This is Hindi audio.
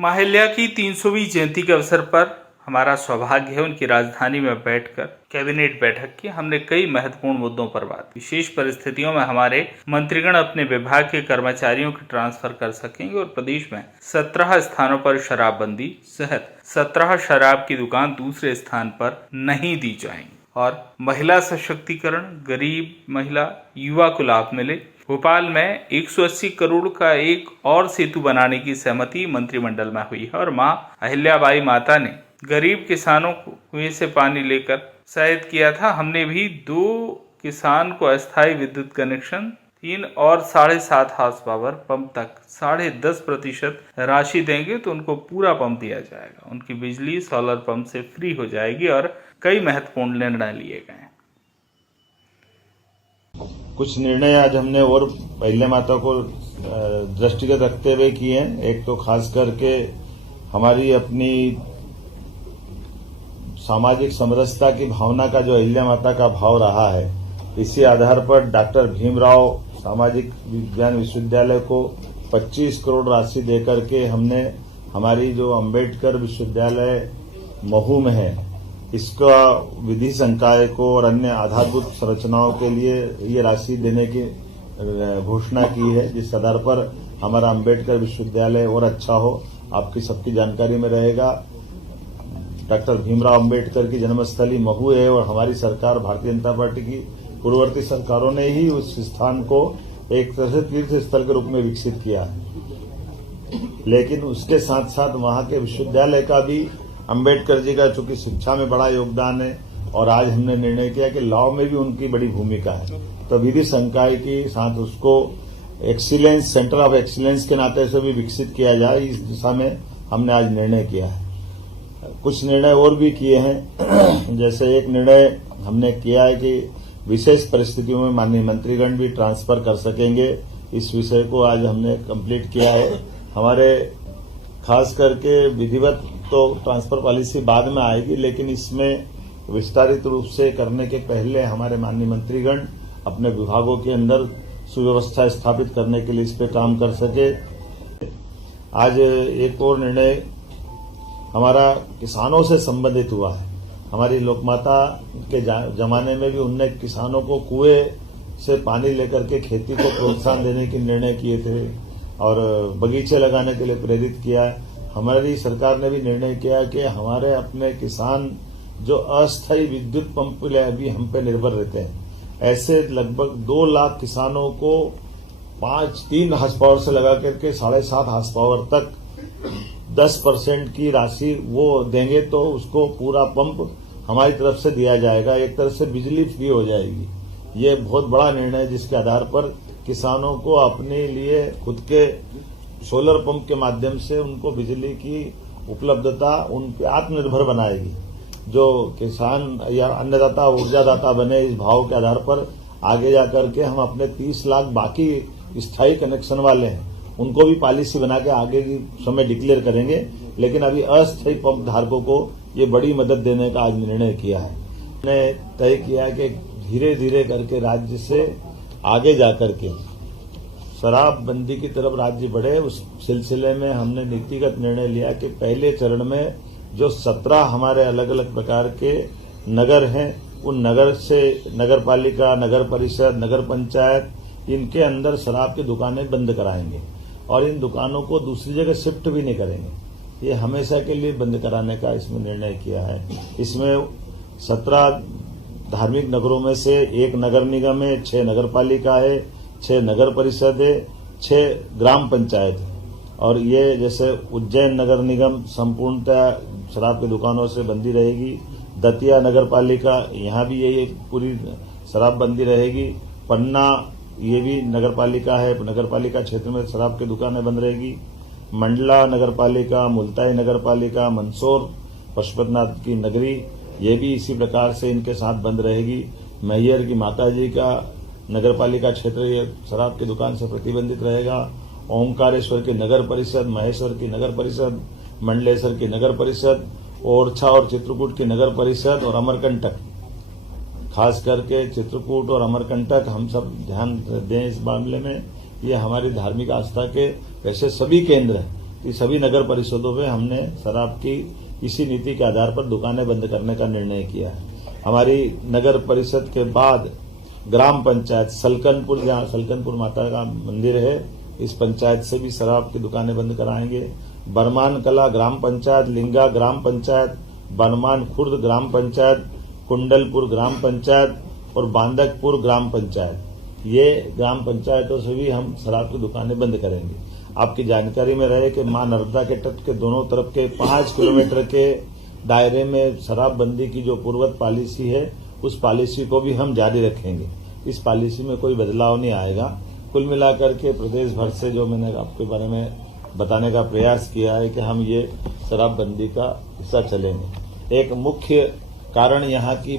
अहिल्या की 300वीं जयंती के अवसर पर हमारा सौभाग्य है उनकी राजधानी में बैठकर कैबिनेट बैठक की। हमने कई महत्वपूर्ण मुद्दों पर बात। विशेष परिस्थितियों में हमारे मंत्रीगण अपने विभाग के कर्मचारियों के ट्रांसफर कर सकेंगे और प्रदेश में 17 स्थानों पर शराबबंदी सहित 17 शराब की दुकान दूसरे स्थान पर नहीं दी जाएंगी और महिला सशक्तिकरण, गरीब महिला, युवा को लाभ मिले। भोपाल में 180 करोड़ का एक और सेतु बनाने की सहमति मंत्रिमंडल में हुई है और मां अहिल्याबाई माता ने गरीब किसानों को कुएं से पानी लेकर शायद किया था। हमने भी 2 किसान को अस्थायी विद्युत कनेक्शन, 3 और 7.5 हाउस पावर पंप तक 10.5% राशि देंगे तो उनको पूरा पंप दिया जाएगा। उनकी बिजली सोलर पंप से फ्री हो जाएगी और कई महत्वपूर्ण निर्णय लिए गए हैं। कुछ निर्णय आज हमने और अहिल्या माता को दृष्टिगत रखते हुए किए हैं। एक तो खास करके हमारी अपनी सामाजिक समरसता की भावना का जो अहिल्या माता का भाव रहा है, इसी आधार पर डॉक्टर भीमराव सामाजिक विज्ञान विश्वविद्यालय को 25 करोड़ राशि देकर के हमने हमारी जो अंबेडकर विश्वविद्यालय महू में है, इसका विधि संकाय को और अन्य आधारभूत संरचनाओं के लिए ये राशि देने की घोषणा की है, जिस आधार पर हमारा अंबेडकर विश्वविद्यालय और अच्छा हो। आपकी सबकी जानकारी में रहेगा, डॉक्टर भीमराव अंबेडकर की जन्मस्थली महू है और हमारी सरकार भारतीय जनता पार्टी की पूर्ववर्ती सरकारों ने ही उस स्थान को एक तरह से तीर्थ स्थल के रूप में विकसित किया। लेकिन उसके साथ साथ वहां के विश्वविद्यालय का भी, अंबेडकर जी का चूंकि शिक्षा में बड़ा योगदान है और आज हमने निर्णय किया कि लॉ में भी उनकी बड़ी भूमिका है, तो विधि संकाय के साथ उसको एक्सीलेंस, सेंटर ऑफ एक्सीलेंस के नाते से भी विकसित किया जाए, इस दिशा में हमने आज निर्णय किया है। कुछ निर्णय और भी किए हैं, जैसे एक निर्णय हमने किया है कि विशेष परिस्थितियों में माननीय मंत्रीगण भी ट्रांसफर कर सकेंगे। इस विषय को आज हमने कंप्लीट किया है। हमारे खास करके विधिवत तो ट्रांसफर पॉलिसी बाद में आएगी, लेकिन इसमें विस्तारित रूप से करने के पहले हमारे माननीय मंत्रीगण अपने विभागों के अंदर सुव्यवस्था स्थापित करने के लिए इस पे काम कर सके। आज एक और निर्णय हमारा किसानों से संबंधित हुआ है। हमारी लोकमाता के जमाने में भी उनने किसानों को कुएं से पानी लेकर के खेती को प्रोत्साहन देने के निर्णय किए थे और बगीचे लगाने के लिए प्रेरित किया है। हमारी सरकार ने भी निर्णय किया कि हमारे अपने किसान जो अस्थायी विद्युत पंप के लिए अभी हम पे निर्भर रहते हैं, ऐसे लगभग 2 लाख किसानों को 3 हाउस पावर से लगा करके 7.5 हाउस पावर तक 10% की राशि वो देंगे तो उसको पूरा पंप हमारी तरफ से दिया जाएगा। एक तरह से बिजली फ्री हो जाएगी। ये बहुत बड़ा निर्णय है, जिसके आधार पर किसानों को अपने लिए खुद के सोलर पंप के माध्यम से उनको बिजली की उपलब्धता उन पे आत्मनिर्भर बनाएगी। जो किसान या अन्नदाता ऊर्जादाता बने, इस भाव के आधार पर आगे जाकर के हम अपने 30 लाख बाकी स्थायी कनेक्शन वाले हैं उनको भी पॉलिसी बना के आगे की समय डिक्लेयर करेंगे। लेकिन अभी अस्थायी पंप धारकों को ये बड़ी मदद देने का आज निर्णय किया है। हमने तय किया कि धीरे धीरे करके राज्य से आगे जाकर के शराबबंदी की तरफ राज्य बढ़े। उस सिलसिले में हमने नीतिगत निर्णय लिया कि पहले चरण में जो 17 हमारे अलग अलग प्रकार के नगर हैं, उन नगर से नगर पालिका, नगर परिषद, नगर पंचायत, इनके अंदर शराब की दुकानें बंद कराएंगे और इन दुकानों को दूसरी जगह शिफ्ट भी नहीं करेंगे। ये हमेशा के लिए बंद कराने का इसमें निर्णय किया है। इसमें 17 धार्मिक नगरों में से 1 नगर निगम है, 6 नगर पालिका है, 6 नगर परिषद है, 6 ग्राम पंचायत है। और ये जैसे उज्जैन नगर निगम संपूर्णतः शराब की दुकानों से बंदी रहेगी। दतिया नगर पालिका, यहाँ भी यही पूरी शराबबंदी रहेगी। पन्ना, ये भी नगर पालिका है, नगर पालिका क्षेत्र में शराब की दुकानें बंद रहेगी। मंडला नगर पालिका, मुल्ताई नगर पालिका, मंदसौर पशुपतिनाथ की नगरी, ये भी इसी प्रकार से इनके साथ बंद रहेगी। मैहर की माताजी का नगर पालिका क्षेत्र ये शराब की दुकान से प्रतिबंधित रहेगा। ओंकारेश्वर की नगर परिषद, महेश्वर की नगर परिषद, मंडलेश्वर की नगर परिषद, ओरछा और चित्रकूट की नगर परिषद और अमरकंटक, खास करके चित्रकूट और अमरकंटक हम सब ध्यान दें इस मामले में। ये हमारी धार्मिक आस्था के वैसे सभी केंद्र हैं, कि सभी नगर परिषदों में हमने शराब की इसी नीति के आधार पर दुकानें बंद करने का निर्णय किया है। हमारी नगर परिषद के बाद ग्राम पंचायत सलकनपुर, जहाँ सलकनपुर माता का मंदिर है, इस पंचायत से भी शराब की दुकानें बंद कराएंगे। बरमान कला ग्राम पंचायत, लिंगा ग्राम पंचायत, बरमान खुर्द ग्राम पंचायत, कुंडलपुर ग्राम पंचायत और बांदकपुर ग्राम पंचायत, ये ग्राम पंचायतों से भी हम शराब की दुकानें बंद करेंगे। आपकी जानकारी में रहे कि मां नर्मदा के तट के दोनों तरफ के 5 किलोमीटर के दायरे में शराबबंदी की जो पूर्वत पॉलिसी है, उस पॉलिसी को भी हम जारी रखेंगे। इस पॉलिसी में कोई बदलाव नहीं आएगा। कुल मिलाकर के प्रदेश भर से जो मैंने आपके बारे में बताने का प्रयास किया है कि हम ये शराबबंदी का हिस्सा चलेंगे। एक मुख्य कारण यहाँ की